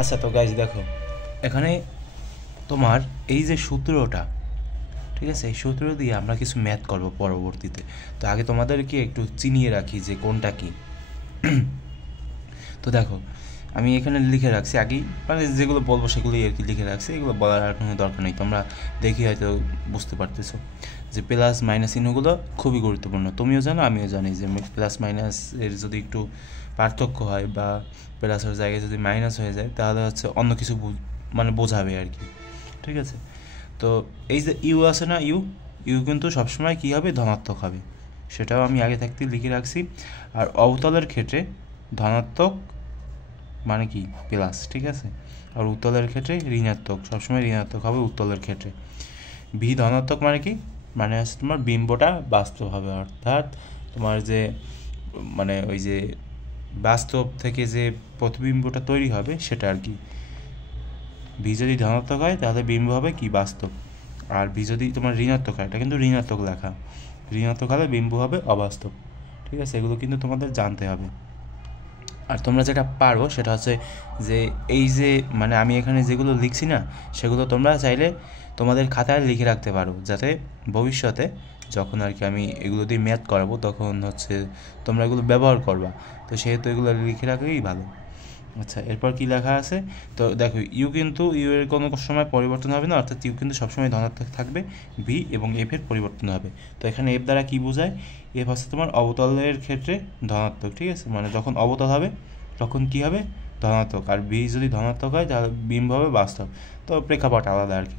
আচ্ছা, তো গাইজ দেখো, এখানে তোমার এই যে সূত্রটা, ঠিক আছে, এই সূত্র দিয়ে আমরা কিছু ম্যাথ করব পরবর্তীতে। তো আগে তোমাদেরকে একটু চিনিয়ে রাখি যে কোনটা কি। তো দেখো, আমি এখানে লিখে রাখছি আগেই, মানে যেগুলো বলবো সেগুলোই আর কি লিখে রাখছি, এগুলো বলার আর কোনো দরকার নেই, তোমরা দেখি হয়তো বুঝতে পারতেছো যে প্লাস মাইনাস চিহ্নগুলো খুবই গুরুত্বপূর্ণ। তুমিও জানো, আমিও জানি যে প্লাস মাইনাস এর যদি একটু পার্থক্য হয় বা প্লাসের জায়গায় যদি মাইনাস হয়ে যায়, তাহলে হচ্ছে অন্য কিছু মানে বোঝাবে আর কি, ঠিক আছে। তো এই যে ইউ আছে না, ইউ ইউ কিন্তু সবসময় কী হবে, ধনাত্মক হবে, সেটাও আমি আগে থাকতে লিখে রাখছি। আর অবতলের ক্ষেত্রে ধনাত্মক মানে কি, প্লাস, ঠিক আছে। আর উত্তলের ক্ষেত্রে ঋণাত্মক, সবসময় ঋণাত্মক হবে উত্তলের ক্ষেত্রে। ভি ধনাত্মক মানে কি, মানে হচ্ছে তোমার বিম্বটা বাস্তব হবে, অর্থাৎ তোমার যে মানে ওই যে বাস্তব থেকে যে প্রতিবিম্বটা তৈরি হবে সেটা আর কি। ভি যদি ধনাত্মক হয় তাহলে বিম্ব হবে কি, বাস্তব। আর ভি যদি তোমার ঋণাত্মক হয়, এটা কিন্তু ঋণাত্মক লেখা, ঋণাত্মক হলে বিম্ব হবে অবাস্তব, ঠিক আছে। এগুলো কিন্তু তোমাদের জানতে হবে। আর তোমরা যেটা পারো সেটা হচ্ছে যে এই যে মানে আমি এখানে যেগুলো লিখছি না, সেগুলো তোমরা চাইলে তোমাদের খাতায় লিখে রাখতে পারো, যাতে ভবিষ্যতে যখন আর কি আমি এগুলো দিয়ে ম্যাথ করাবো তখন হচ্ছে তোমরা এগুলো ব্যবহার করবা। তো সেহেতু এগুলো লিখে রাখলেই ভালো। আচ্ছা, এরপর কি লেখা আছে, তো দেখো ইউ কিন্তু ইউ এর কোনো সময় পরিবর্তন হবে না, অর্থাৎ ইউ কিন্তু সবসময় ধনাত্মক থাকবে। ভি এবং এফ এর পরিবর্তন হবে। তো এখানে এফ দ্বারা কি বোঝায়, এফ হচ্ছে তোমার অবতলের ক্ষেত্রে ধনাত্মক, ঠিক আছে, মানে যখন অবতল হবে তখন কি হবে, ধনাত্মক। আর ভি যদি ধনাত্মক হয় তাহলে বিম্ব হবে বাস্তব। তো প্রেক্ষাপট আলাদা আর কি।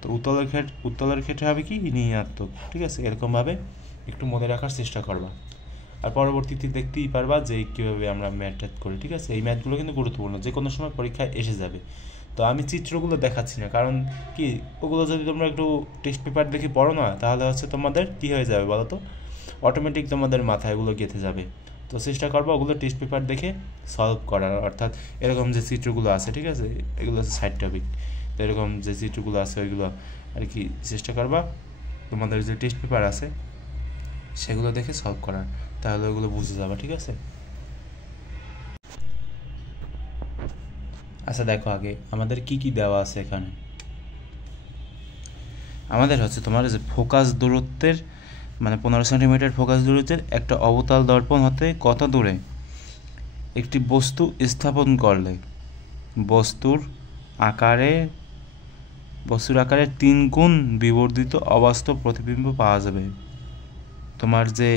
তো উত্তলের ক্ষেত্রে হবে কি, ঋণাত্মক, ঠিক আছে। এরকমভাবে একটু মনে রাখার চেষ্টা করবা। আর পরবর্তীতে দেখতেই পারবা যে কীভাবে আমরা ম্যাথ করি, ঠিক আছে। এই ম্যাথগুলো কিন্তু গুরুত্বপূর্ণ, যে কোনো সময় পরীক্ষায় এসে যাবে। তো আমি চিত্রগুলো দেখাচ্ছি না, কারণ কি, ওগুলো যদি তোমরা একটু টেস্ট পেপার দেখে পড়ো না, তাহলে হচ্ছে তোমাদের কী হয়ে যাবে বলো তো, অটোমেটিক তোমাদের মাথায় এগুলো গেঁথে যাবে। তো চেষ্টা করবো ওগুলো টেস্ট পেপার দেখে সলভ করার, অর্থাৎ এরকম যে চিত্রগুলো আছে, ঠিক আছে, এগুলো হচ্ছে সাইড টপিক। তো এরকম যে চিত্রগুলো আছে ওইগুলো আর কি চেষ্টা করবা তোমাদের যে টেস্ট পেপার আছে সেগুলো দেখে সলভ করার, তাহলে ওগুলো বুঝে যাবে, ঠিক আছে। আচ্ছা দেখো, আগে আমাদের কি কি দেওয়া আছে এখানে। আমাদের হচ্ছে তোমার যে ফোকাস দূরত্বের মানে 15 সেন্টিমিটার ফোকাস দূরত্বের একটা অবতল দর্পণ হতে কত দূরে একটি বস্তু স্থাপন করলে বস্তুর আকারে বস্তুর আকারে 3 গুণ বিবর্ধিত অবাস্তব প্রতিবিম্ব পাওয়া যাবে। তোমার যে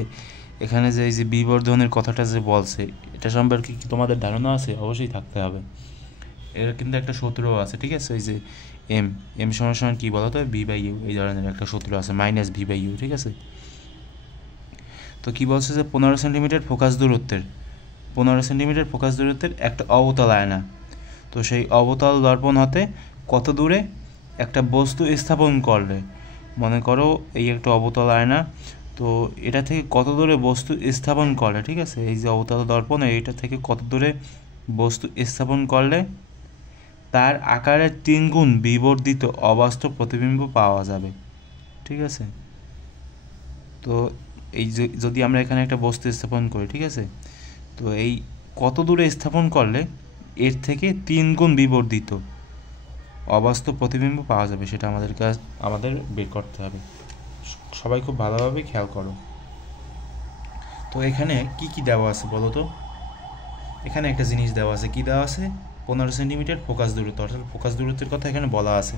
এখানে যে এই যে বিবর্ধনের কথাটা যে বলছে, এটা সম্পর্কে কি তোমাদের ধারণা আছে? অবশ্যই থাকতে হবে। এর কিন্তু একটা সূত্রও আছে, ঠিক আছে, এই যে এম এম সমান সমান কী বলো তো, ভি বাই ইউ, এই ধরনের একটা সূত্র আছে, মাইনাস ভি বাই ইউ, ঠিক আছে। তো কী বলছে যে 15 সেন্টিমিটার ফোকাস দূরত্বের একটা অবতল আয়না, তো সেই অবতল দর্পণ হতে কত দূরে একটা বস্তু স্থাপন করলে, মনে করো এই একটা অবতল আয়না, তো এটা থেকে কত দূরে বস্তু স্থাপন করলে, ঠিক আছে, এই যে অবতল দর্পণ এইটা থেকে কত দূরে বস্তু স্থাপন করলে তার আকারের 3 গুণ বিবর্ধিত অবাস্তব প্রতিবিম্ব পাওয়া যাবে, ঠিক আছে। তো এই যে যদি আমরা এখানে একটা বস্তু স্থাপন করি, ঠিক আছে, তো এই কত দূরে স্থাপন করলে এর থেকে 3 গুণ বিবর্ধিত অবাস্তব প্রতিবিম্ব পাওয়া যাবে, সেটা আমাদের বের করতে হবে। সবাই খুব ভালোভাবে খেয়াল করো। তো এখানে কি কি দেওয়া আছে বলো তো, এখানে একটা জিনিস দেওয়া আছে, কি দেওয়া আছে, 15 সেন্টিমিটার ফোকাস দূরত্ব, অর্থাৎ ফোকাস দূরত্বের কথা এখানে বলা আছে।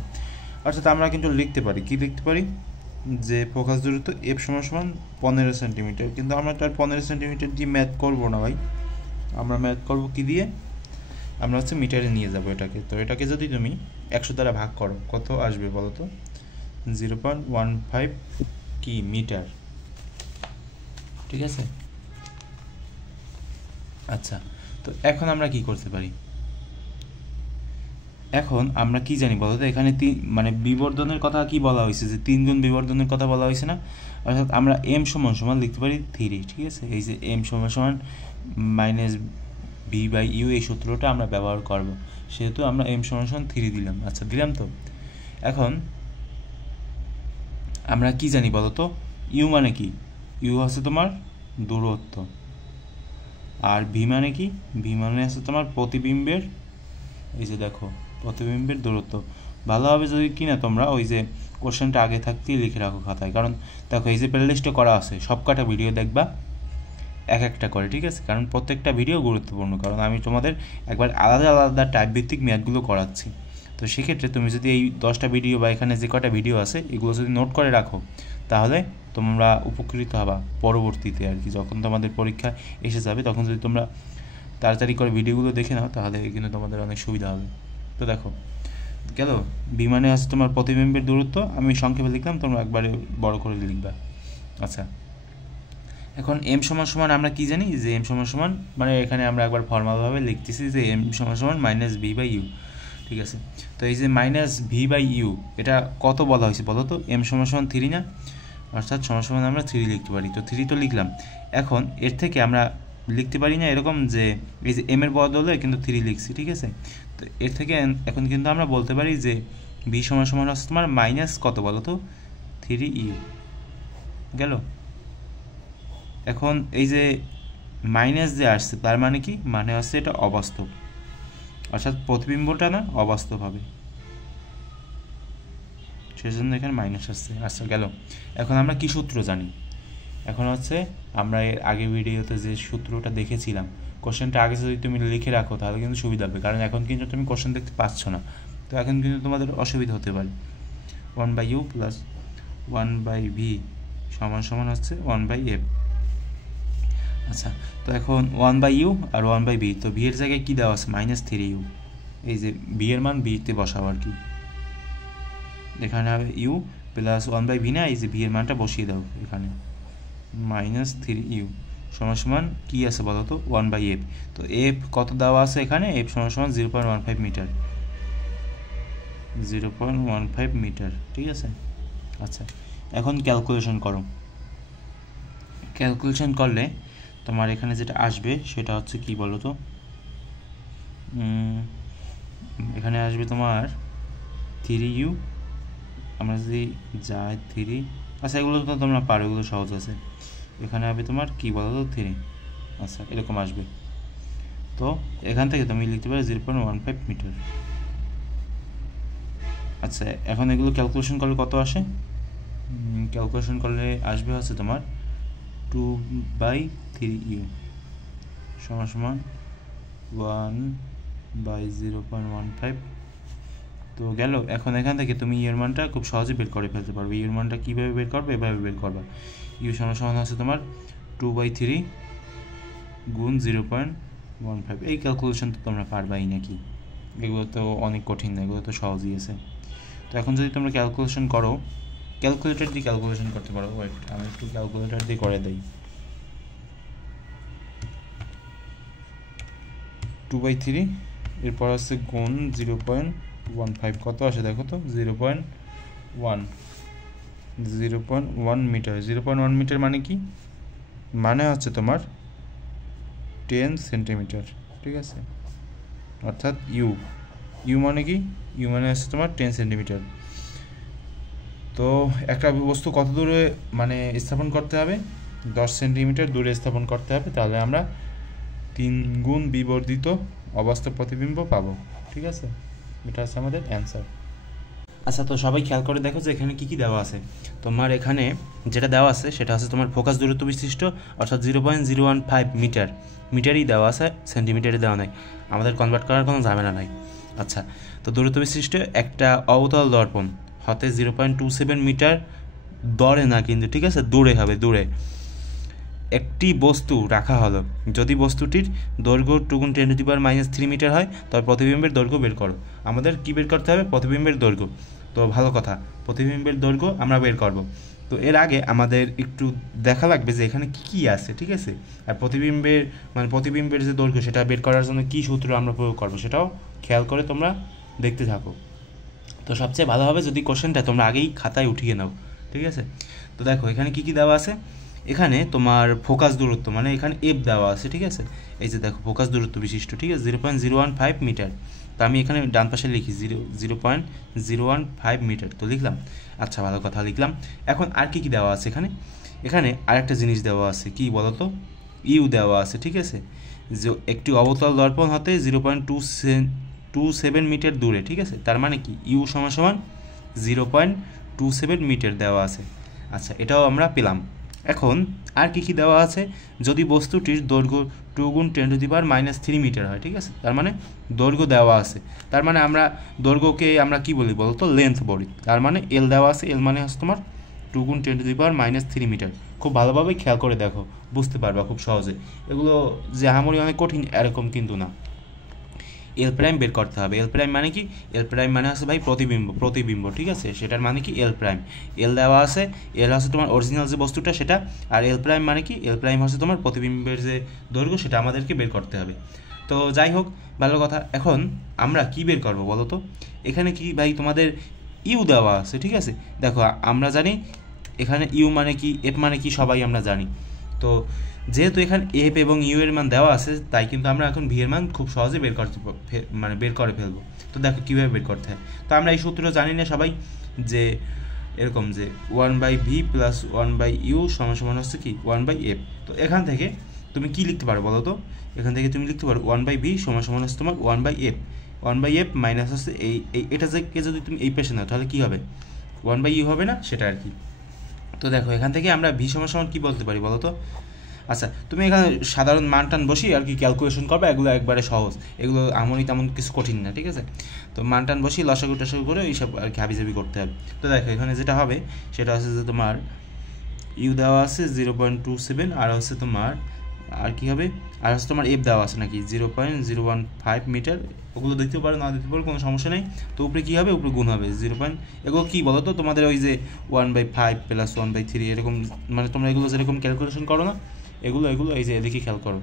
অর্থাৎ আমরা কিন্তু লিখতে পারি, কি লিখতে পারি, যে ফোকাস দূরত্ব এফ সমান সমান 15 সেন্টিমিটার। কিন্তু আমরা তার 15 সেন্টিমিটার দিয়ে ম্যাথ করবো না ভাই, আমরা ম্যাথ করবো কি দিয়ে, আমরা হচ্ছে মিটারে নিয়ে যাবো এটাকে। তো এটাকে যদি তুমি 100 দ্বারা ভাগ করো, কত আসবে বলো তো, 0.15 কি মিটার, ঠিক আছে। আচ্ছা, তো এখন আমরা কি করতে পারি, এখন আমরা কি জানি বলো তো, এখানে মানে বিবর্ধনের কথা কি বলা হয়েছে, যে 3 গুণ বিবর্ধনের কথা বলা হয়েছে না, অর্থাৎ আমরা এম সমান সমান লিখতে পারি 3, ঠিক আছে। এই যে এম সমান সমান মাইনাস ভি বাই ইউ, এই সূত্রটা আমরা ব্যবহার করব, সেহেতু আমরা এম সমান সমান 3 দিলাম। আচ্ছা, দিলাম তো। এখন আমরা কি জানি বলো তো, ইউ মানে কি, ইউ হচ্ছে তোমার দূরত্ব, আর ভি মানে কি, ভি মানে হচ্ছে তোমার প্রতিবিম্বের এই যে দেখো প্রতিবিম্বের দূরত্ব। ভালোভাবে যদি কিনা তোমরা ওই যে কোশ্চেনটা আগে থাকতেই লিখে রাখো খাতায়, কারণ দেখো এই যে প্লেলিস্টে করা আছে সব কটা ভিডিও দেখবা এক একটা করে, ঠিক আছে? কারণ প্রত্যেকটা ভিডিও গুরুত্বপূর্ণ, কারণ আমি তোমাদের একবার আলাদা আলাদা টাইপ ভিত্তিক ম্যাথগুলো করাচ্ছি। তো সেক্ষেত্রে তুমি যদি এই 10টা ভিডিও বা এখানে যে কটা ভিডিও আছে এগুলো যদি নোট করে রাখো তাহলে তোমরা উপকৃত হবা পরবর্তীতে আর কি, যখন তোমাদের পরীক্ষা এসে যাবে তখন যদি তোমরা তাড়াতাড়ি করে ভিডিওগুলো দেখে নাও তাহলে কিন্তু তোমাদের অনেক সুবিধা হবে। তো দেখো গেল বিমানে আছে তোমার প্রতিবিম্বের দূরত্ব, আমি সংক্ষেপে লিখলাম, তোমরা একবারে বড় করে লিখবা। আচ্ছা, এখন এম সমান সমান আমরা কি জানি যে এম সমান সমান মানে এখানে আমরা একবার ফর্মালভাবে লিখতেছি যে এম সমান সমান মাইনাস ভি বাই ইউ, ঠিক আছে? তো এই যে মাইনাস ভি বাই ইউ এটা কত বলা হয়েছে বলো তো? এম সমান সমান 3 না, অর্থাৎ সমান সমান আমরা 3 লিখতে পারি। তো 3 তো লিখলাম, এখন এর থেকে আমরা লিখতে পারি না এরকম যে এই যে এম এর বদলে কিন্তু 3 লিখছি, ঠিক আছে? তো এর থেকে এখন কিন্তু আমরা বলতে পারি যে ভি সমান সমান হচ্ছে তোমার মাইনাস কত বলো তো 3 ইউ গেল। এখন এই যে মাইনাস যে আসছে তার মানে কি, মানে হচ্ছে এটা অবাস্তব, অর্থাৎ প্রতিবিম্বটা না অবাস্তব হবে, সেজন্য এখানে মাইনাস আসছে। আচ্ছা গেল, এখন আমরা কি সূত্র জানি? এখন হচ্ছে আমরা এর আগে ভিডিওতে যে সূত্রটা দেখেছিলাম, কোশ্চেনটা আগে যদি তুমি লিখে রাখো তাহলে কিন্তু সুবিধা হবে, কারণ এখন কিন্তু তুমি কোশ্চেন দেখতে পাচ্ছ না, তো এখন কিন্তু তোমাদের অসুবিধা হতে পারে। 1/u প্লাস 1/v সমান সমান হচ্ছে 1/f। আচ্ছা, তো এখন 1/u আর 1/v, তো v এর জায়গায় কী দেওয়া আছে -3u, এই যে v এর মান v-তে বসাবো আর কি, এখানে হবে u প্লাস 1/v না, এই যে v এর মানটা বসিয়ে দাও এখানে -3u সমান সমান কী আছে বলো তো 1/f। তো f কত দেওয়া আছে এখানে, f সমান সমান 0.15 মিটার, 0.15 মিটার, ঠিক আছে? আচ্ছা, এখন ক্যালকুলেশন করো। ক্যালকুলেশন করলে তোমার এখানে যেটা আসবে সেটা হচ্ছে কি বলো তো, এখানে আসবে তোমার 3u, আমরা যদি যাই 3, আচ্ছা এগুলো তো তোমরা পারো, এগুলো সহজ আছে। এখানে হবে তোমার কি বলো তো 3, আচ্ছা এরকম আসবে। তো এখান থেকে তুমি লিখতে পারো 0.15 মিটার। আচ্ছা, এখন এগুলো ক্যালকুলেশন করলে কত আসে? ক্যালকুলেশন করলে আসবে হচ্ছে তোমার 2/3u সমান সমান 1/0.15। তো গেল, এখন এখান থেকে তুমি ইউর মানটা খুব সহজে বের করে ফেলতে পারবে। ইউর মানটা কীভাবে বের করবে? এভাবে বের করবে, ইউ সমান সমান হচ্ছে তোমার 2/3 গুণ 0.15। এই ক্যালকুলেশন তো তোমরা পারবাই নাকি, এগুলো তো অনেক কঠিন না, এগুলো তো সহজই আছে। তো এখন যদি তোমরা ক্যালকুলেশন করো, ক্যালকুলেটর দিয়ে ক্যালকুলেশন করতে পারো, ওয়েট আমি একটু ক্যালকুলেটর দিয়ে করে দিই। 2/3 এরপর আছে গুণ 0.15, কত আসে দেখো তো 0.1 মিটার। 0.1 মিটার মানে কি, মানে হচ্ছে তোমার 10 সেন্টিমিটার, ঠিক আছে? অর্থাৎ ইউ মানে কি, ইউ মানে হচ্ছে তোমার 10 সেন্টিমিটার। তো একটা বস্তু কত দূরে মানে স্থাপন করতে হবে, 10 সেন্টিমিটার দূরে স্থাপন করতে হবে, তাহলে আমরা 3 গুণ বিবর্ধিত অবাস্তব প্রতিবিম্ব পাবো, ঠিক আছে? এটা হচ্ছে আমাদের অ্যান্সার। আচ্ছা, তো সবাই খেয়াল করে দেখো যে এখানে কী কী দেওয়া আছে। তোমার এখানে যেটা দেওয়া আছে সেটা হচ্ছে তোমার ফোকাস দূরত্ব বিশিষ্ট, অর্থাৎ 0.015 মিটার, মিটারই দেওয়া আছে, সেন্টিমিটারে দেওয়া নাই, আমাদের কনভার্ট করার কোনো ঝামেলা নাই। আচ্ছা, তো দূরত্ব বিশিষ্ট একটা অবতল দর্পণ হতে 0.27 মিটার দূরে না কিন্তু, ঠিক আছে, দূরে হবে, দূরে একটি বস্তু রাখা হলো, যদি বস্তুটির দৈর্ঘ্য 2 × 10⁻³ মিটার হয় তবে প্রতিবিম্বের দৈর্ঘ্য বের করো। আমাদের কি বের করতে হবে? প্রতিবিম্বের দৈর্ঘ্য। তো ভালো কথা, প্রতিবিম্বের দৈর্ঘ্য আমরা বের করব। তো এর আগে আমাদের একটু দেখা লাগবে যে এখানে কী কী আছে, ঠিক আছে? আর প্রতিবিম্বের যে দৈর্ঘ্য সেটা বের করার জন্য কী সূত্র আমরা প্রয়োগ করবো সেটাও খেয়াল করে তোমরা দেখতে থাকো। তো সবচেয়ে ভালো হবে যদি কোশ্চেনটা তোমরা আগেই খাতায় উঠিয়ে নাও, ঠিক আছে? তো দেখো এখানে কী কী দেওয়া আছে। এখানে তোমার ফোকাস দূরত্ব মানে এখানে এফ দেওয়া আছে, ঠিক আছে? এই যে দেখো ফোকাস দূরত্ব বিশিষ্ট, ঠিক আছে, 0.015 মিটার। তো আমি এখানে ডান পাশে লিখি 0.015 মিটার, তো লিখলাম। আচ্ছা, ভালো কথা লিখলাম। এখন আর কি কি দেওয়া আছে এখানে? এখানে আরেকটা জিনিস দেওয়া আছে, কি বলতো, ইউ দেওয়া আছে, ঠিক আছে? যে একটি অবতল দর্পণ হতে 0.27 মিটার দূরে, ঠিক আছে। তার মানে কি ইউ সমান সমান 0.27 মিটার দেওয়া আছে। আচ্ছা, এটাও আমরা পেলাম। এখন আর কি দেওয়া আছে, যদি বস্তুটির দৈর্ঘ্য 2 × 10⁻³ মিটার হয়, ঠিক আছে। তার মানে দৈর্ঘ্য দেওয়া আছে, তার মানে আমরা দৈর্ঘ্যকে আমরা কি বলি বলতো, লেন্থ বলি। তার মানে এল দেওয়া আছে, এল মানে হচ্ছে তোমার 2 × 10⁻³ মিটার। খুব ভালোভাবে খেয়াল করে দেখো, বুঝতে পারবা খুব সহজে। এগুলো যে হামরি অনেক কঠিন এরকম কিন্তু না। এল প্রাইম বের করতে হবে। এল প্রাইম মানে কি, এল প্রাইম মানে হচ্ছে ভাই প্রতিবিম্ব, ঠিক আছে। সেটার মানে কি এল প্রাইম, এল দেওয়া আছে, এল হচ্ছে তোমার অরিজিনাল যে বস্তুটা সেটা, আর এল প্রাইম মানে কি, এল প্রাইম হচ্ছে তোমার প্রতিবিম্বের যে দৈর্ঘ্য সেটা আমাদেরকে বের করতে হবে। তো যাই হোক, ভালো কথা। এখন আমরা কি বের করবো বলো তো, এখানে কি ভাই তোমাদের ইউ দেওয়া আছে, ঠিক আছে। দেখো আমরা জানি এখানে ইউ মানে কি, এফ মানে কি সবাই আমরা জানি। তো যেহেতু এখানে এফ এবং ইউ এর মান দেওয়া আছে, তাই কিন্তু আমরা এখন ভি এর মান খুব সহজে বের করে ফেলবো। তো দেখো কীভাবে বের করতে হয়। তো আমরা এই সূত্র জানি না সবাই, যে এরকম যে 1/v + 1/u সমান হচ্ছে কি 1/f। তো এখান থেকে তুমি কি লিখতে পারো বলো তো, এখান থেকে তুমি লিখতে পারো 1/v সমান হচ্ছে তোমার 1/f। 1/f মাইনাস হচ্ছে এটা থেকে যদি তুমি এই পেশে নাও তাহলে কী হবে, 1/u হবে না, সেটা আর কি। তো দেখো এখান থেকে আমরা ভি সমান কী বলতে পারি বলো তো। আচ্ছা, তুমি এখানে সাধারণ মান টান বসি আর কি ক্যালকুলেশন করবে, এগুলো একবারে সহজ, এগুলো তেমন কিছু কঠিন না, ঠিক আছে। তো মান টান বসি লসাগু টসাগু করে এইসব আর কি হাবিজাবি করতে হবে। তো দেখো এখানে যেটা হবে সেটা হচ্ছে যে তোমার ইউ দেওয়া আছে 0.27, আর হচ্ছে তোমার আর কি হবে, আর হচ্ছে তোমার এফ দেওয়া আছে নাকি 0.015 মিটার। ওগুলো দেখতে পারো না দিতে পারো, কোনো সমস্যা নেই। তো উপরে কী হবে, উপরে গুণ হবে 0. এগুলো কী বলো তো, তোমাদের ওই যে 1/5 + 1/3 এরকম, মানে তোমরা এগুলো যেরকম ক্যালকুলেশন করো না, এগুলো এই যে এদিকে খেয়াল করো,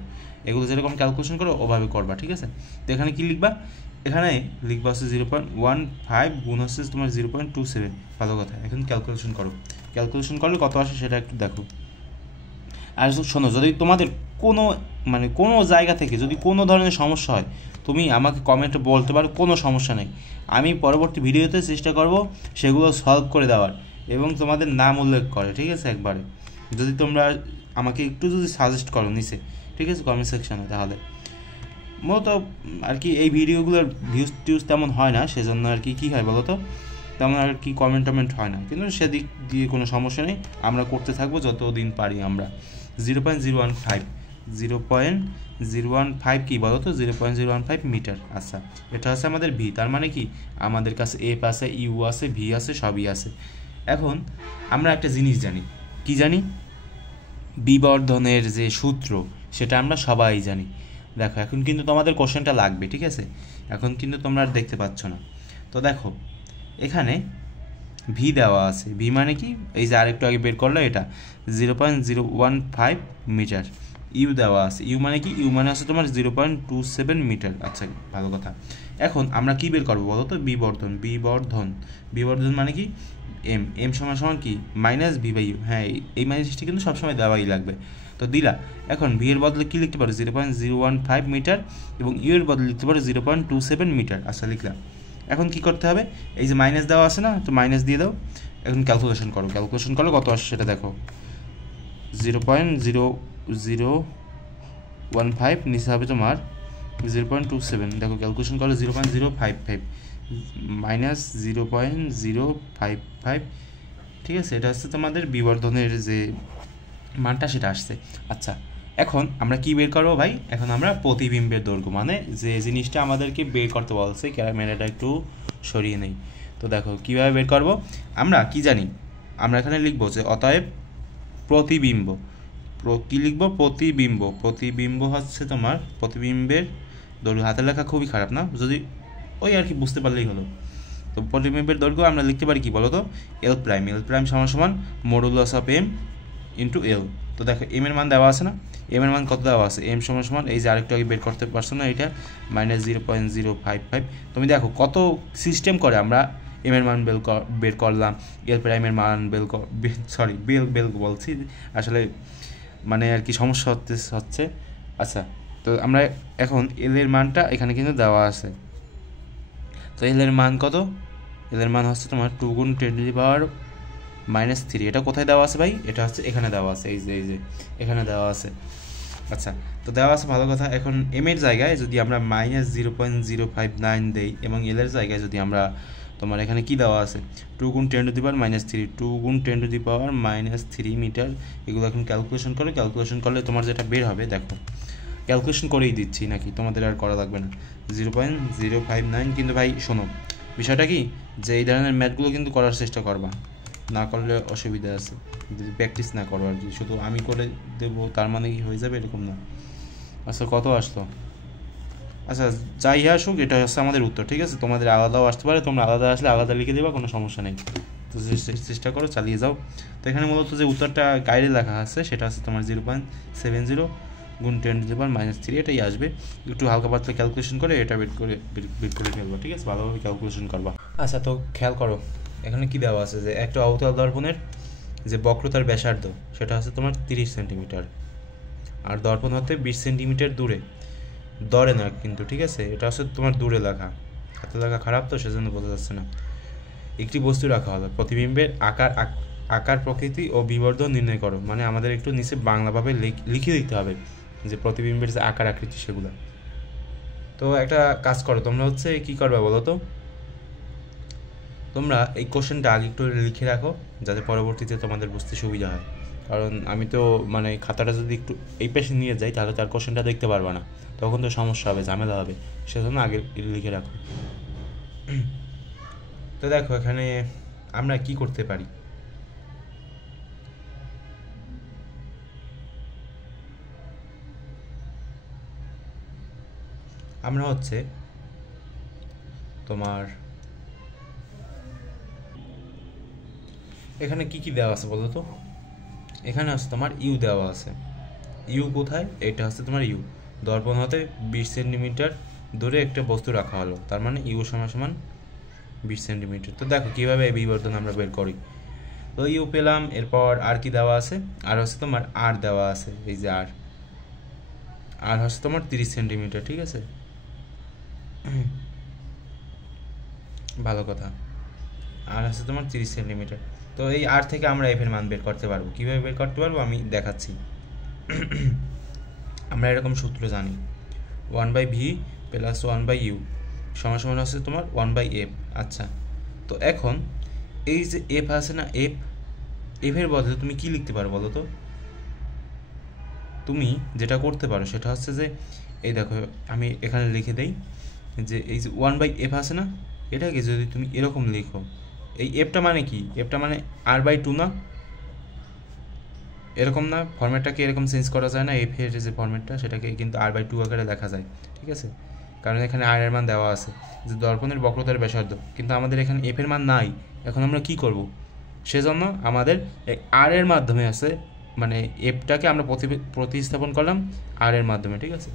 এগুলো যেরকম ক্যালকুলেশন করো ওভাবে করবা, ঠিক আছে। তো এখানে কী লিখবা, এখানে লিখবা হচ্ছে 0.15 গুণ হচ্ছে তোমার 0.27। ভালো কথা, এখন ক্যালকুলেশন করলে কত আসে সেটা একটু দেখো। আর শোনো, যদি তোমাদের কোনো জায়গা থেকে যদি কোনো ধরনের সমস্যা হয়, তুমি আমাকে কমেন্টে বলতে পারো, কোনো সমস্যা নেই। আমি পরবর্তী ভিডিওতে চেষ্টা করব সেগুলো সলভ করে দেওয়ার, এবং তোমাদের নাম উল্লেখ করে, ঠিক আছে। একবারে যদি তোমরা আমাকে একটু যদি সাজেস্ট করো নিচে, ঠিক আছে, কমেন্ট সেকশানে, তাহলে মূলত আর কি এই ভিডিওগুলোর ভিউজ তেমন হয় না, সেজন্য আর কি হয় বলো তো, তেমন আর কি কমেন্ট হয় না। কিন্তু সেদিক দিয়ে কোনো সমস্যা নেই, আমরা করতে থাকবো যতদিন পারি আমরা। 0.015 কি বলো তো, 0.015 মিটার। আচ্ছা, এটা হচ্ছে আমাদের ভি, তার মানে কি আমাদের কাছে এফ আছে, ইউ আছে, ভি আছে, সবই আছে। এখন আমরা একটা জিনিস জানি, কি জানি, বিবর্ধনের যে সূত্র সেটা আমরা সবাই জানি। দেখো এখন কিন্তু তোমাদের কোশ্চেনটা লাগবে, ঠিক আছে। এখন কিন্তু তোমরা আর দেখতে পাচ্ছ না। তো দেখো এখানে ভি দেওয়া আছে, ভি মানে কি, এই যে আরেকটু আগে বের করলো এটা 0.015 মিটার। ইউ দেওয়া আছে, ইউ মানে কি, ইউ মানে হচ্ছে তোমার 0.27 মিটার। আচ্ছা, ভালো কথা। এখন আমরা কি বের করবো বলো তো, বিবর্ধন মানে কি, এম সমান কি -v/u। হ্যাঁ, এই মাইনাসটি কিন্তু সবসময় দেওয়াই লাগবে। তো দিলা, এখন ভি এর বদলে কি লিখতে পারো 0.015 মিটার, এবং ইউ এর বদলে লিখতে পারো 0.27 মিটার। আচ্ছা, লিখলাম। এখন কি করতে হবে, এই যে মাইনাস দেওয়া আছে না, তো মাইনাস দিয়ে দাও। এখন ক্যালকুলেশন করো কত আসে সেটা দেখো। 0.0015 নিচে হবে তোমার 0.27। দেখো ক্যালকুলেশন করো 0.055 মাইনাস 0.055, ঠিক আছে। এটা হচ্ছে তোমাদের বিবর্ধনের যে মানটা সেটা আসছে। আচ্ছা, এখন আমরা কি বের করবো ভাই, এখন আমরা প্রতিবিম্বের দৈর্ঘ্য, মানে যে জিনিসটা আমাদেরকে বের করতে বলছে, ক্যামেরাটা একটু সরিয়ে নেই। তো দেখো কীভাবে বের করবো, আমরা কি জানি, আমরা এখানে লিখবো যে অতএব প্রতিবিম্ব, কি লিখবো, প্রতিবিম্ব হচ্ছে তোমার প্রতিবিম্বের দৈর্ঘ্য। হাতের লেখা খুবই খারাপ না, যদি ওই আর কি বুঝতে পারলেই হলো। তো প্রতিবিম্বের দৈর্ঘ্য আমরা লিখতে পারি কি বলো তো, এল প্রাইম সমান modulus of M into L. তো দেখো এম এর মান দেওয়া আছে না, এম এর মান কত দেওয়া আছে, এম সমান এই যে আরেকটু আগে বের করতে পারছো না, এটা -0.055। তুমি দেখো কত সিস্টেম করে আমরা এম এর মান বের করলাম, এল প্রাইমের মান বের বলছি আসলে, মানে আর কি সমস্যা হচ্ছে। আচ্ছা, তো আমরা এখন এল এর মানটা এখানে কিন্তু দেওয়া আছে। তো এল এর মান কত, এল এর মান হচ্ছে তোমার 2 × 10⁻³ এটা কোথায় দেওয়া আছে ভাই, এটা হচ্ছে এখানে দেওয়া আছে, এই যে এখানে দেওয়া আছে। আচ্ছা, তো দেওয়া আছে ভালো কথা। এখন এম এর জায়গায় যদি আমরা -0.059 দেই এবং এল এর জায়গায় যদি আমরা তোমার এখানে কি দেওয়া আছে 2 গুণ 10⁻³ 2 গুণ 10⁻³ মিটার, এগুলো এখন ক্যালকুলেশন করো। ক্যালকুলেশন করলে তোমার যেটা বের হবে, দেখো ক্যালকুলেশন করেই দিচ্ছি নাকি, তোমাদের আর করা লাগবে না। 0.059। কিন্তু ভাই শোনো, বিষয়টা কি যে এই ধরনের ম্যাথগুলো কিন্তু করার চেষ্টা করবা, না করলে অসুবিধা আছে। যদি প্র্যাকটিস না করো আর কি, শুধু আমি করে দেবো তার মানে কি হয়ে যাবে এরকম না। আচ্ছা, কত আসলো? আচ্ছা, যাই আসুক, এটা হচ্ছে আমাদের উত্তর, ঠিক আছে? তোমাদের আলাদাও আসতে পারে, তোমরা আলাদা আসলে আলাদা লিখে দেবা, কোনো সমস্যা নেই। তো চেষ্টা করো, চালিয়ে যাও। তো এখানে মূলত যে উত্তরটা গাইডে লেখা আছে সেটা আছে তোমার 0.70 গুণ 10⁻³ এটাই আসবে। একটু হালকা পাতলা ক্যালকুলেশন করে এটা বের করে ফেলবো, ঠিক আছে? ভালোভাবে ক্যালকুলেশন করবা। আচ্ছা, তো খেয়াল করো এখানে কি দেওয়া আছে যে একটা অবতল দর্পণের যে বক্রতার ব্যাসার্ধ সেটা হচ্ছে তোমার 30 সেন্টিমিটার, আর দর্পণ হতে 20 সেন্টিমিটার দূরে, দরে না কিন্তু, ঠিক আছে? এটা হচ্ছে তোমার দূরে লেখা, হাতে লেখা খারাপ তো সেজন্য বোঝা যাচ্ছে না। একটি বস্তু রাখা হলো, প্রতিবিম্বের আকার প্রকৃতি ও বিবর্ধন নির্ণয় করো। মানে আমাদের একটু নিচে বাংলাভাবে লিখে দিতে হবে যে প্রতিবিম্বের যে আকার আকৃতি সেগুলো। তো একটা কাজ করো, তোমরা হচ্ছে কি করবে বলো তো, তোমরা এই কোশ্চেনটা আগে একটু লিখে রাখো যাতে পরবর্তীতে তোমাদের বুঝতে সুবিধা হয়। কারণ আমি তো মানে খাতাটা যদি একটু এই পাশে নিয়ে যাই তাহলে তার কোশ্চেনটা দেখতে পারবা না, তখন তো সমস্যা হবে, ঝামেলা হবে, সেজন্য আগে লিখে রাখো। তো দেখো এখানে আমরা কি করতে পারি। আমরা হচ্ছে তোমার এখানে কি কি দেওয়া আছে বলো তো? এখানে আছে তোমার ইউ দেওয়া আছে। ইউ কোথায়? এটা হচ্ছে তোমার ইউ, দর্পণ হতে 20 সেন্টিমিটার দূরে একটা বস্তু রাখা হলো, তার মানে ইউ সমান 20 সেন্টিমিটার। তো দেখো কীভাবে এই বিবর্ধন আমরা বের করি। তো ইউ পেলাম, এরপর আর কি দেওয়া আছে? আর হচ্ছে তোমার আর দেওয়া আছে, এই যে আর হচ্ছে তোমার 30 সেন্টিমিটার, ঠিক আছে? ভালো কথা, আর হচ্ছে তোমার 30 সেন্টিমিটার। তো এই আর থেকে আমরা এফ এর মান বের করতে পারবো। কীভাবে বের করতে পারবো আমি দেখাচ্ছি। আমরা এরকম সূত্র জানি, 1/v + 1/u সমান হচ্ছে তোমার 1/f। আচ্ছা, তো এখন এই যে এফ আছে না, এফের বদলে তুমি কি লিখতে পারো বলো তো? তুমি যেটা করতে পারো সেটা হচ্ছে যে এই দেখো আমি এখানে লিখে দেই যে এই যে 1/f আছে না, এটাকে যদি তুমি এরকম লিখো, এই এফটা মানে কি? এফটা মানে r/2 না? এরকম না? ফরম্যাটটাকে এরকম চেঞ্জ করা যায় না? এফ এর যে ফরম্যাটটা সেটাকে কিন্তু r/2 আকারে লেখা যায়, ঠিক আছে? কারণ এখানে আর এর মান দেওয়া আছে যে দর্পণের বক্রতার ব্যাসার্ধ, কিন্তু আমাদের এখানে এফ এর মান নাই। এখন আমরা কি করব? সেজন্য আমাদের আর এর মাধ্যমে আছে, মানে এফটাকে আমরা প্রতিস্থাপন করলাম আর এর মাধ্যমে, ঠিক আছে?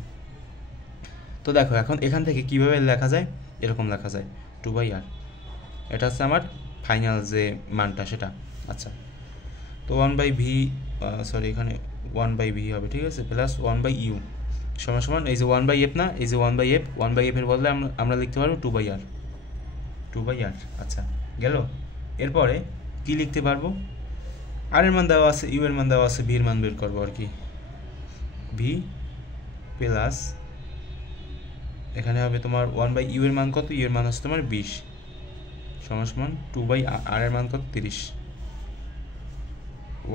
তো দেখো এখন এখান থেকে কিভাবে লেখা যায়, এরকম লেখা যায় 2/r। এটা হচ্ছে আমার ফাইনাল যে মানটা সেটা। আচ্ছা, তো 1/v, সরি এখানে 1/v হবে, ঠিক আছে, প্লাস 1/u সমান এই যে 1/f না, এই যে 1/f এর বদলে আমরা লিখতে পারবো 2/r। আচ্ছা, গেল। এরপরে কি লিখতে পারবো? আর এর মান দেওয়া আছে, ইউ এর মান দেওয়া আছে, ভি এর মান বের করবো আর কি। ভি প্লাস এখানে হবে তোমার 1/u এর মান কত? ইউ এর মান হচ্ছে তোমার 20 সমান 2/r এর মান কত? 30।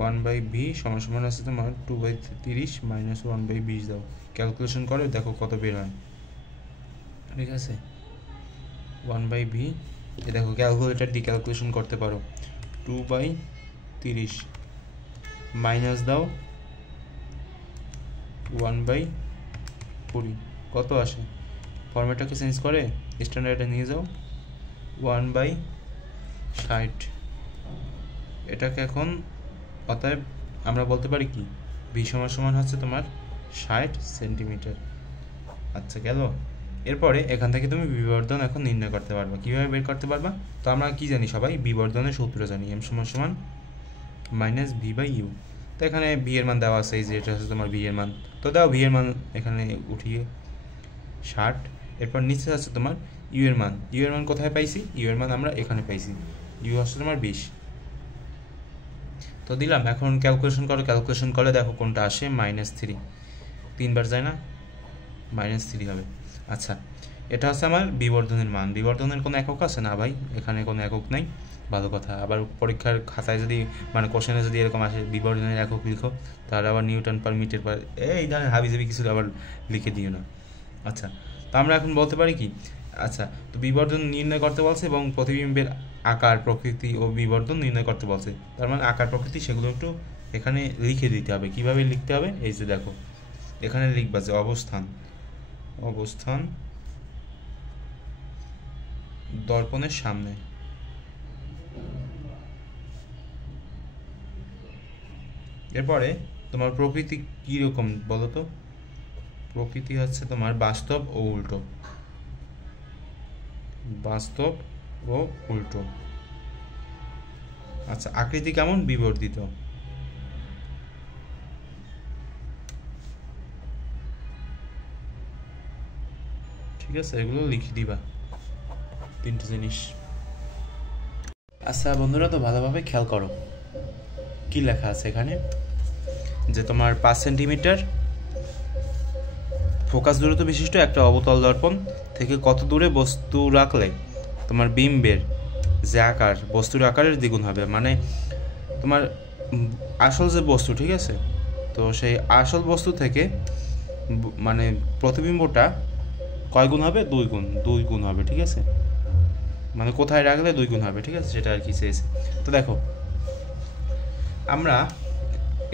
1/v সমান আছে তোমার 2/30 মাইনাস 1/20 দাও, ক্যালকুলেশন করে দেখো কত বের হয়, ঠিক আছে? 1/v এ দেখো ক্যালকুলেটর দিয়ে ক্যালকুলেশন করতে পারো। 2/30 মাইনাস দাও 1/20 কত আসে? ফরম্যাটটাকে চেঞ্জ করে স্ট্যান্ডার্ডে নিয়ে যাও, 1/60। এটাকে এখন অতএব আমরা বলতে পারি কি, ভি সমান হচ্ছে তোমার 60 সেন্টিমিটার। আচ্ছা, গেল। এরপরে এখান থেকে তুমি বিবর্ধন এখন নির্ণয় করতে পারবা। কীভাবে বের করতে পারবা? তো আমরা কি জানি সবাই, বিবর্ধনের সূত্র জানি, এম সমান -v/u। তো এখানে ভি এর মান দেওয়া আছে, এই যে এটা হচ্ছে তোমার ভি এর মান। তো দাও ভি এর মান এখানে উঠিয়ে 60। এরপর নিচে আছে তোমার ইউ এর মান। ইউ এর মান কোথায় পাইছি? ইউ এর মান আমরা এখানে পাইছি, ইউ হচ্ছে তোমার 20। তো দিলাম, এখন ক্যালকুলেশন করো, ক্যালকুলেশন করলে দেখো কোনটা আসে, -3। তো 3 বার যায় না, -3 হবে। আচ্ছা, এটা হচ্ছে আমার বিবর্ধনের মান। বিবর্ধনের কোনো একক আছে না ভাই, এখানে কোনো একক নাই, ভালো কথা। আবার পরীক্ষার খাতায় যদি মানে কোশ্চেনে যদি এরকম আসে বিবর্ধনের একক লিখো, তাহলে আবার নিউটন পার মিটার পার এই ধরনের হাবিজাবি কিছু আবার লিখে দিও না। আচ্ছা, তো আমরা এখন বলতে পারি কি, আচ্ছা তো বিবর্ধন নির্ণয় করতে বলছে এবং প্রতিবিম্বের আকার প্রকৃতি ও বিবর্ধন নির্ণয় করতে বলছে। তার মানে আকার প্রকৃতি সেগুলো একটু এখানে লিখে দিতে হবে। কিভাবে লিখতে হবে, এই যে দেখো এখানে লিখবা যে অবস্থান দর্পণের সামনে, এরপরে তোমার প্রকৃতি কীরকম বলো তো? প্রকৃতি হচ্ছে তোমার বাস্তব ও উল্টো। আচ্ছা, আকৃতি কেমন? বিবর্ধিত। ঠিক আছে, এগুলো লিখে দিবা 3টে জিনিস। আচ্ছা বন্ধুরা, তো ভালোভাবে খেয়াল করো কি লেখা আছে এখানে, যে তোমার 5 সেন্টিমিটার ফোকাস দূরত্ব বিশিষ্ট একটা অবতল দর্পণ থেকে কত দূরে বস্তু রাখলে তোমার বিম্বের যে আকার বস্তুর আকারের দ্বিগুণ হবে। মানে তোমার আসল যে বস্তু, ঠিক আছে, তো সেই আসল বস্তু থেকে মানে প্রতিবিম্বটা কয় গুণ হবে? 2 গুণ হবে। ঠিক আছে, মানে কোথায় রাখলে 2 গুণ হবে, ঠিক আছে, সেটা আর কি চেয়েছে। তো দেখো আমরা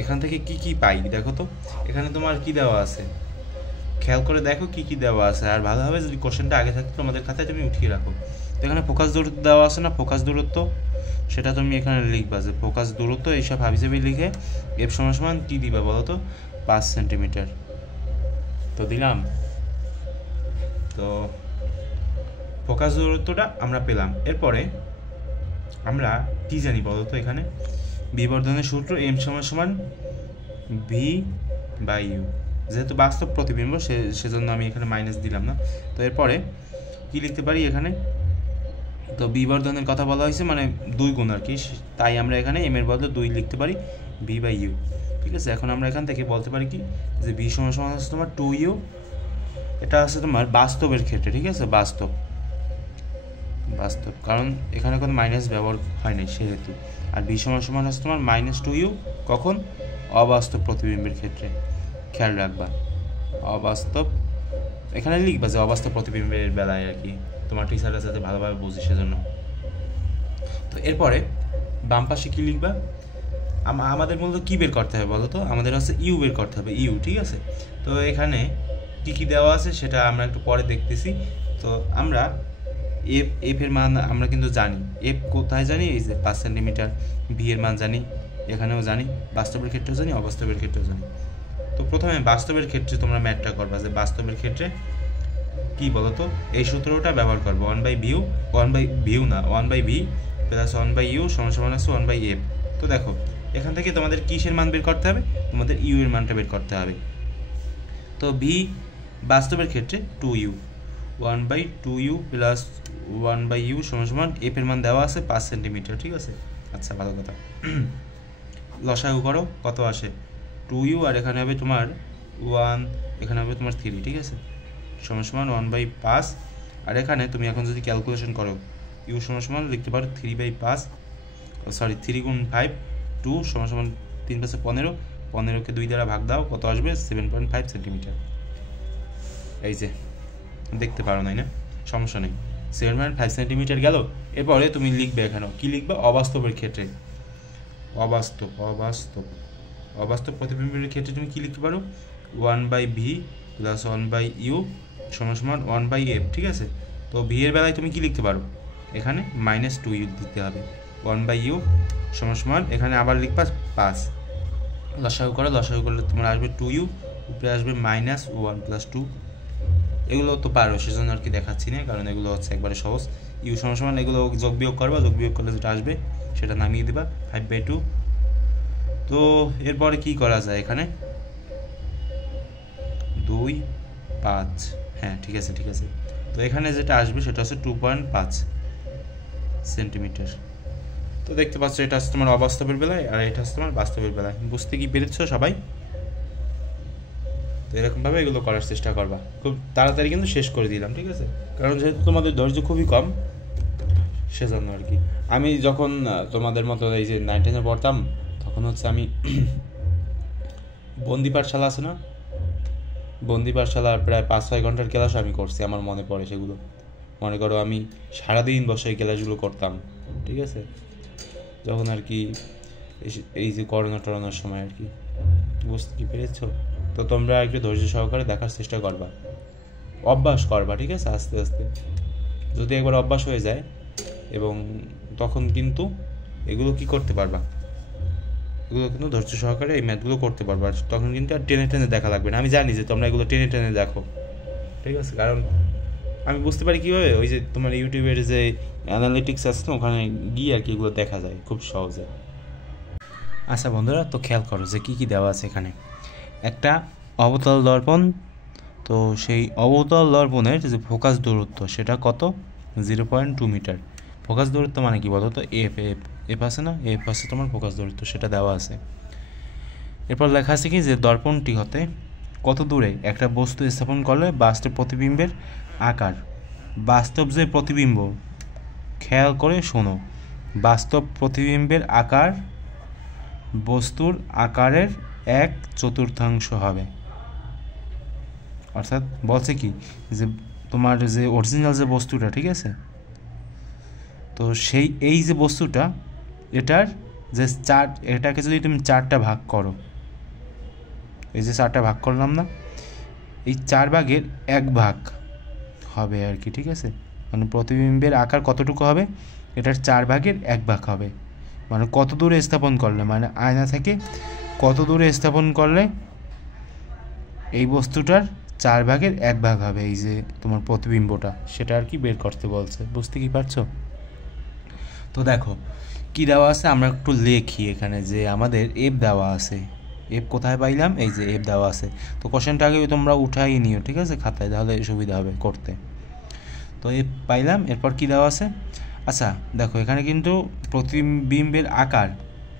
এখান থেকে কি কি পাই দেখো তো, এখানে তোমার কি দেওয়া আছে খেয়াল করে দেখো কি কি দেওয়া আছে, আর ভালোভাবে যদি কোশ্চেনটা আগে থাকতো তোমাদের খাতায় তুমি উঠিয়ে রাখো। তো এখানে ফোকাস দূরত্ব দেওয়া আছে না, ফোকাস দূরত্ব সেটা তুমি এখানে লিখবা যে ফোকাস দূরত্ব, এইসব হাবিজাবি লিখে এফ সমান কি দিবা বলো তো? 5 সেন্টিমিটার। তো দিলাম, তো ফোকাস দূরত্বটা আমরা পেলাম। এরপরে আমরা কি জানি বলো তো? এখানে বিবর্ধনের সূত্র এম সমান v/u, যেহেতু বাস্তব প্রতিবিম্ব সেজন্য আমি এখানে মাইনাস দিলাম না। তো এরপরে কি লিখতে পারি এখানে? তো বিবর্ধনের কথা বলা হয়েছে মানে 2 গুণ আর কি, তাই আমরা এখানে এম এর বদলে 2 লিখতে পারি v/u। ঠিক আছে, এখন আমরা এখান থেকে বলতে পারি কি যে v সমান হচ্ছে তোমার 2u, এটা আছে তোমার বাস্তবের ক্ষেত্রে। ঠিক আছে, বাস্তব, কারণ এখানে কোনো মাইনাস ব্যবহার হয় নাই সেহেতু। আর v সমান হচ্ছে তোমার -2u কখন? অবাস্তব প্রতিবিম্বের ক্ষেত্রে। খেয়াল রাখবা অবাস্তব, এখানে লিখবা যে অবাস্তব প্রতিবিম্বের বেলায় আর কি, তোমার টিচাররা যাতে ভালোভাবে বুঝে সেজন্য। তো এরপরে বাম পাশে কি লিখবা? আমাদের মূলত কী বের করতে হবে বলো তো? আমাদের হচ্ছে ইউ বের করতে হবে, ইউ। ঠিক আছে, তো এখানে কি কি দেওয়া আছে সেটা আমরা একটু পরে দেখতেছি। তো আমরা এফ এর মান আমরা কিন্তু জানি, এফ কোথায় জানি? এই যে 5 সেন্টিমিটার। ভি এর মান জানি, এখানেও জানি, বাস্তবের ক্ষেত্রেও জানি, অবাস্তবের ক্ষেত্রেও জানি। তো প্রথমে বাস্তবের ক্ষেত্রে তোমরা ম্যাথটা করবা যে বাস্তবের ক্ষেত্রে কি বলো তো? এই সূত্রটা ব্যবহার করবো 1/v প্লাস 1/u সমান আছে 1/f। তো দেখো এখান থেকে তোমাদের কিসের মান বের করতে হবে? তোমাদের ইউ এর মানটা বের করতে হবে। তো ভি বাস্তবের ক্ষেত্রে 2u, 1/2u প্লাস 1/u সমান এফ এর মান দেওয়া আছে 5 সেন্টিমিটার। ঠিক আছে, আচ্ছা ভালো কথা। লসাগু করো, কত আসে? 2u, আর এখানে হবে তোমার 1, এখানে হবে তোমার 3। ঠিক আছে, সমান 1/5। আর এখানে তুমি এখন যদি ক্যালকুলেশন করো, ইউ সমান লিখতে পারো 3/5, সরি 3 গুণ 5, 2 সমান 3 5 15, 15কে 2 দ্বারা ভাগ দাও, কত আসবে? 7.5 সেন্টিমিটার। এই যে দেখতে পারো নাই না, সমস্যা নেই, 7.5 সেন্টিমিটার গেল। এরপরে তুমি লিখবে এখানে কি লিখবে? অবাস্তবের ক্ষেত্রে, অবাস্তব প্রতিবিম্বের ক্ষেত্রে তুমি কি লিখতে পারো? 1/v প্লাস 1/u সমান 1/f। ঠিক আছে, তো ভি এর বেলায় তুমি কি লিখতে পারো? এখানে -2u দিতে হবে। 1/u সমান এখানে আবার লিখবা 5। লসাগু করলে তোমার আসবে 2u, উপরে আসবে -1 প্লাস 2। এগুলো তো পারো সেজন্য আর কি দেখাচ্ছি না, কারণ এগুলো হচ্ছে একবারে সহজ। ইউ সমান এগুলো যোগ বিয়োগ করবা, যোগ বিয়োগ করলে যেটা আসবে সেটা নামিয়ে দেবা 5/2। তো এরপরে কি করা যায়? এখানে 2, 5, হ্যাঁ ঠিক আছে। তো এখানে যেটা আসবে সেটা হচ্ছে 2.5 সেন্টিমিটার। তো দেখতে পাচ্ছ এটা হচ্ছে তোমার অবাস্তবের বেলায়, আর এটা হচ্ছে তোমার বাস্তবের বেলায়। বুঝতে কি পেরেছো সবাই? তো এরকমভাবে এগুলো করার চেষ্টা করবা, খুব তাড়াতাড়ি কিন্তু শেষ করে দিলাম, ঠিক আছে? কারণ যেহেতু তোমাদের ধৈর্য খুবই কম, সেজন্য আর কি। আমি যখন তোমাদের মতো এই যে 9-10-এ পড়তাম, তখন হচ্ছে আমি বন্দি পাঠশালা আছে না, বন্দি পাঠশালার প্রায় 5-6 ঘন্টার ক্লাস আমি করছি, আমার মনে পড়ে সেগুলো। মনে করো আমি সারাদিন বসে এই ক্লাসগুলো করতাম, ঠিক আছে? যখন আর কি এই যে করোনার সময় আর কি, বুঝতে কি পেরেছ? তো তোমরা একটু ধৈর্য সহকারে দেখার চেষ্টা করবা, অভ্যাস করবা, ঠিক আছে? আস্তে আস্তে যদি একবার অভ্যাস হয়ে যায়, এবং তখন কিন্তু এগুলো কি করতে পারবা, এগুলো কিন্তু ধৈর্য সহকারে এই ম্যাথগুলো করতে পারবা, তখন কিন্তু আর টেনে টেনে দেখা লাগবে না। আমি জানি যে তোমরা এগুলো টেনে টেনে দেখো, ঠিক আছে? কারণ আমি বুঝতে পারি কীভাবে, ওই যে তোমার ইউটিউবের যে অ্যানালিটিক্স আছে না, ওখানে গিয়ে আর কি এগুলো দেখা যায় খুব সহজে। আচ্ছা বন্ধুরা, তো খেয়াল করো যে কী কী দেওয়া আছে এখানে। একটা অবতল দর্পণ, তো সেই অবতল দর্পণের যে ফোকাস দূরত্ব সেটা কত? 0.2 মিটার। ফোকাস দূরত্ব মানে কি বলো তো? এফ এফ এফ আছে না, এফ আছে তোমার ফোকাস দূরত্ব, সেটা দেওয়া আছে। এরপর লেখা আছে কি যে দর্পণটি হতে কত দূরে একটা বস্তু স্থাপন করলে বাস্তব প্রতিবিম্বের আকার, বাস্তব যে প্রতিবিম্ব, খেয়াল করে শোনো, বাস্তব প্রতিবিম্বের আকার বস্তুর আকারের 1/4 হবে। অর্থাৎ বলছে কি যে তোমার যে অরিজিনাল যে বস্তুটা, ঠিক আছে, তো সেই এই যে বস্তুটা, এটার যে এটাকে যদি তুমি 4টা ভাগ করো, এই যে 4টা ভাগ করলাম না, এই 4 ভাগের 1 ভাগ হবে আর কি, ঠিক আছে? মানে প্রতিবিম্বের আকার কতটুকু হবে, এটার 4 ভাগের 1 ভাগ হবে। মানে কত দূরে স্থাপন করলে, মানে আয়না থেকে কত দূরে স্থাপন করলে এই বস্তুটার 4 ভাগের 1 ভাগ হবে, এই যে তোমার প্রতিবিম্বটা, সেটা আর কি বের করতে বলছে। বুঝতে কি পারছো? তো দেখো কি দেওয়া আছে, আমরা একটু লেখি এখানে যে আমাদের এফ দেওয়া আছে। এফ কোথায় পাইলাম? এই যে এফ দেওয়া আছে। তো কোশ্চেনটা আগে তোমরা উঠাই নিও, ঠিক আছে, খাতায়, তাহলে সুবিধা হবে করতে। তো এফ পাইলাম, এরপর কি দেওয়া আছে? আচ্ছা দেখো, এখানে কিন্তু প্রতিবিম্বের আকার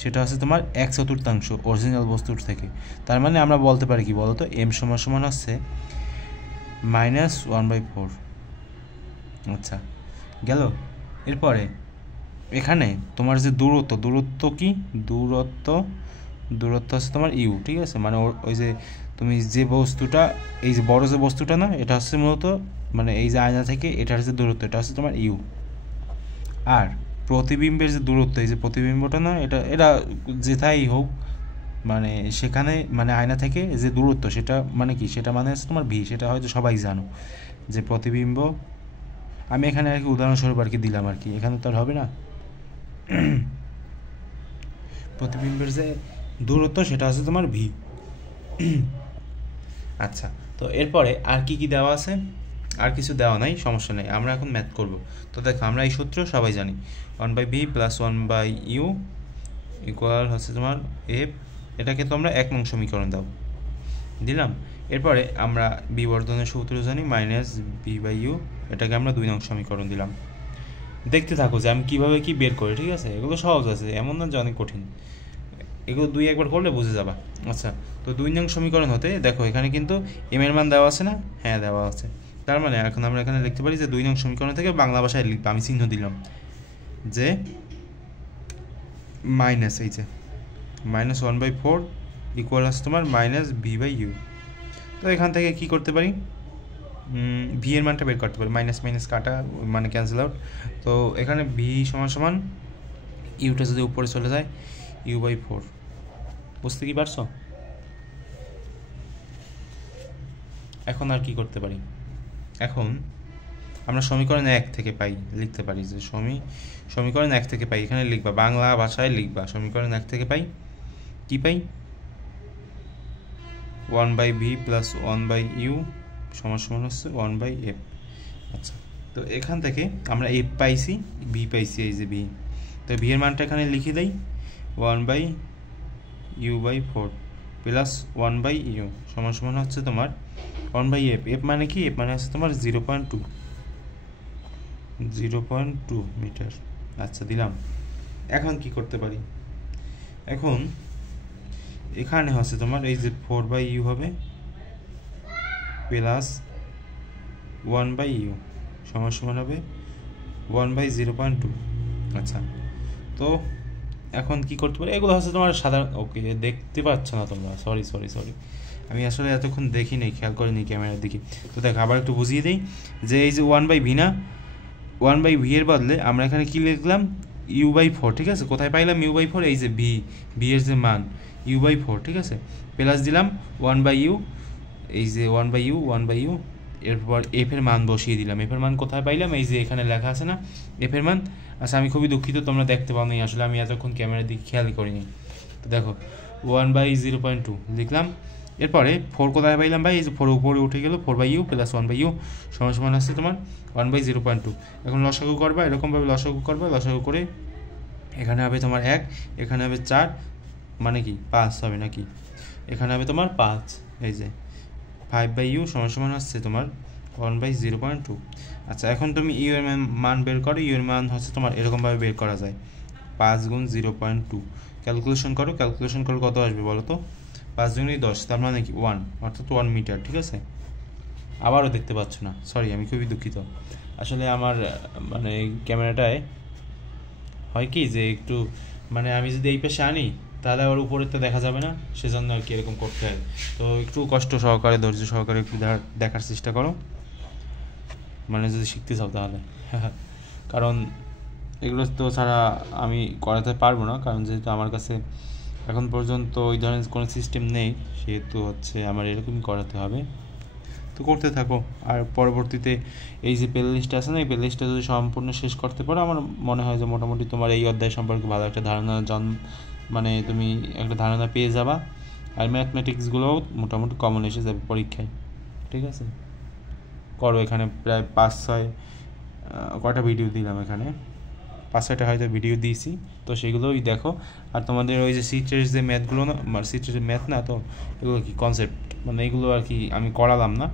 সেটা হচ্ছে তোমার 1/4 অরিজিনাল বস্তুর থেকে। তার মানে আমরা বলতে পারি কি বলতো, এম সমান সমান হচ্ছে -1/4। আচ্ছা গেল। এরপরে এখানে তোমার যে দূরত্ব কি, দূরত্ব হচ্ছে তোমার ইউ, ঠিক আছে? মানে ওই যে তুমি যে বস্তুটা, এই যে বড় যে বস্তুটা না, এটা হচ্ছে মূলত মানে এই যে আয়না থেকে এটার যে দূরত্ব, এটা হচ্ছে তোমার ইউ। আর প্রতিবিম্বের যে দূরত্ব, এই যে প্রতিবিম্বটা না, এটা যেথাই হোক, মানে সেখানে মানে আয়না থেকে যে দূরত্ব, সেটা মানে কি, সেটা মানে হচ্ছে তোমার ভি। সেটা হয়তো সবাই জানো যে প্রতিবিম্ব, আমি এখানে আর কি উদাহরণস্বরূপ আর কি দিলাম আর কি, এখানে তো আর হবে না। প্রতিবিম্বের যে দূরত্ব সেটা হচ্ছে তোমার ভি। আচ্ছা, তো এরপরে আর কি কি দেওয়া আছে? আর কিছু দেওয়া নাই, সমস্যা নেই, আমরা এখন ম্যাথ করব। তো দেখো, আমরা এই সূত্র সবাই জানি, 1/v + 1/u ইকুয়াল হচ্ছে তোমার এফ। এটাকে তোমরা 1 নং সমীকরণ দাও, দিলাম। এরপরে আমরা বিবর্ধনের সূত্র জানি, -v/u, এটাকে আমরা 2 নং সমীকরণ দিলাম। দেখতে থাকো যে আমি কীভাবে কি বের করি, ঠিক আছে? এগুলো সহজ আছে, এমন না যে অনেক কঠিন, এগুলো 2 একবার করলে বুঝে যাবা। আচ্ছা, তো 2 নং সমীকরণ হতে দেখো এখানে কিন্তু এম এর মান দেওয়া আছে না? হ্যাঁ দেওয়া আছে। তার মানে এখন আমরা এখানে লিখতে পারি যে 2 নং সমীকরণ থেকে বাংলা ভাষায় লিখবো, আমি চিহ্ন দিলাম যে মাইনাস, এই যে -1/4 ইকুয়াল আছে তোমার -v/u। তো এখান থেকে কি করতে পারি, ভি এর মানটা বের করতে পারি, মাইনাস মাইনাস কাটা মানে ক্যান্সেল আউট। তো এখানে ভি সমান ইউটা যদি উপরে চলে যায়, u/4। বুঝতে কি পারছো? এখন আর কি করতে পারি, এখন আমরা সমীকরণ 1 থেকে পাই, লিখতে পারি যে সমীকরণ 1 থেকে পাই, এখানে লিখবা, বাংলা ভাষায় লিখবা, সমীকরণ 1 থেকে পাই কি পাই, 1/v + 1/u সমান হচ্ছে 1/f। আচ্ছা, তো এখান থেকে আমরা এফ পাইছি, ভি পাইছি, এই যে ভি। তো ভি এর মানটা এখানে লিখে দেই, 1/u/4 + 1/u সমান হচ্ছে তোমার 1/f। এফ মানে কি? এফ মানে হচ্ছে তোমার 0.2 মিটার। আচ্ছা দিলাম। এখন কি করতে পারি, এখন এখানে হচ্ছে তোমার এই যে 4/u হবে, প্লাস 1/u সমান সমান হবে 1/0.2। আচ্ছা, তো এখন কি করতে পারি, এগুলো হচ্ছে তোমার সাধারণ, ওকে দেখতে পাচ্ছ না তোমরা, সরি সরি সরি, আমি আসলে এতক্ষণ দেখি নেই, খেয়াল করিনি ক্যামেরার দিকে। তো দেখ আবার একটু বুঝিয়ে দিই যে এই যে 1/v না, 1/v এর বদলে আমরা এখানে কি লিখলাম, u/4, ঠিক আছে। কোথায় পাইলাম u/4, এই যে ভি এর যে মান u/4, ঠিক আছে, প্লাস দিলাম 1/u, এই যে 1/u, এরপর এফ এর মান বসিয়ে দিলাম। এফ এর মান কোথায় পাইলাম, এই যে এখানে লেখা আছে না এফ এর মান। আচ্ছা, আমি খুবই দুঃখিত তোমরা দেখতে পাও নি, আসলে আমি এতক্ষণ ক্যামেরার দিকে খেয়াল করিনি। তো দেখো 1/0.2 লিখলাম। এরপরে 4 কোথায় পাইলাম ভাই, এই যে 4 উপরে উঠে গেল, 4/u প্লাস 1/u সমান সমান আসছে তোমার 1/0.2। এখন লসাগু করবা, এরকমভাবে লসাগু করবা, লসাগু করে এখানে হবে তোমার 1, এখানে হবে 4, মানে কি 5 হবে নাকি, এখানে হবে তোমার 5, এই যে 5/u সমান সমান আসছে তোমার 1/0.2। আচ্ছা, এখন তুমি ইউ এর মান বের করো। ইউ এর মান হচ্ছে তোমার এরকমভাবে বের করা যায়, 5 গুণ 0.2, ক্যালকুলেশন করো, ক্যালকুলেশন করো কত আসবে বলো তো, 5 গুণই 10, তার মানে কি 1, অর্থাৎ 1 মিটার, ঠিক আছে। আবারও দেখতে পাচ্ছ না, সরি, আমি খুবই দুঃখিত। আসলে আমার মানে ক্যামেরাটায় হয় কি যে একটু মানে আমি যদি এই পাশে আনি তাহলে আবার উপরে তো দেখা যাবে না, সেজন্য আর কি এরকম করতে হয়। তো একটু কষ্ট সহকারে, ধৈর্য সহকারে একটু দেখার চেষ্টা করো, মানে যদি শিখতে চাও তাহলে কারণ এগুলো তো ছাড়া আমি করাতে পারবো না, কারণ যেহেতু আমার কাছে এখন পর্যন্ত ওই ধরনের কোনো সিস্টেম নেই, সেহেতু হচ্ছে আমার এরকমই করাতে হবে। তো করতে থাকো, আর পরবর্তীতে এই যে প্লে লিস্টটা আছে না, এই প্লে লিস্টটা যদি সম্পূর্ণ শেষ করতে পারো, আমার মনে হয় যে মোটামুটি তোমার এই অধ্যায় সম্পর্কে ভালো একটা ধারণা মানে তুমি একটা ধারণা পেয়ে যাবা। আর ম্যাথমেটিক্সগুলোও মোটামুটি কমন এসে যাবে পরীক্ষায়, ঠিক আছে। করো, এখানে প্রায় 5-6 কটা ভিডিও দিলাম, এখানে 5-6টা হয়তো ভিডিও দিয়েছি, তো সেগুলোই দেখো। আর তোমাদের ওই যে সিটের যে ম্যাথগুলো না, সিটের ম্যাথ না, তো এগুলো কি কনসেপ্ট, মানে এগুলো আর কি আমি করালাম না,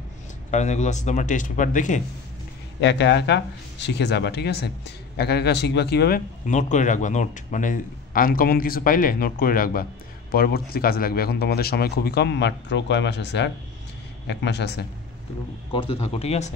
কারণ এগুলো হচ্ছে তোমার টেস্ট পেপার দেখে একা একা শিখে যাবা, ঠিক আছে। একা একা শিখবা কীভাবে, নোট করে রাখবা, নোট মানে আনকমন কিছু পাইলে নোট করে রাখবা, পরবর্তীতে কাজে লাগবে। এখন তোমাদের সময় খুবই কম, মাত্র কয় মাস আছে, আর 1 মাস আছে, তো করতে থাকো, ঠিক আছে।